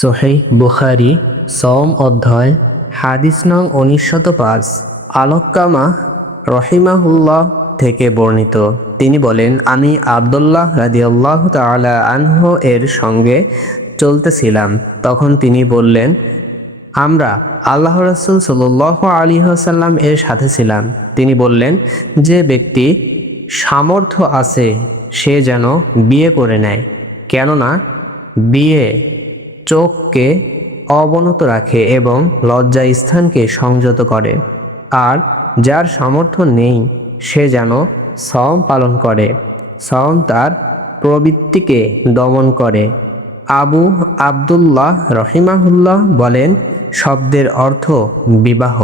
সহিহ বুখারী সওম অধ্যায় হাদিস নং 1905 আলক্কামা রহিমাহুল্লাহ থেকে বর্ণিত। তিনি বলেন, আমি আব্দুল্লাহ রাদিয়াল্লাহু তাআলা আনহু এর সঙ্গে চলতেছিলাম। তখন তিনি বললেন, আমরা আল্লাহ রাসূল সাল্লাল্লাহু আলাইহি ওয়াসাল্লাম এর সাথে ছিলাম। তিনি বললেন, যে ব্যক্তি সামর্থ্য আছে সে যেন বিয়ে করে নেয়, কেননা বিয়ে চোখকে অবনত রাখে এবং লজ্জা স্থানকে সংযত করে। আর যার সামর্থ্য নেই সে যেন সওম পালন করে, সওম তার প্রবৃত্তিকে দমন করে। আবু আব্দুল্লাহ রহিমাহুল্লাহ বলেন, শব্দের অর্থ বিবাহ।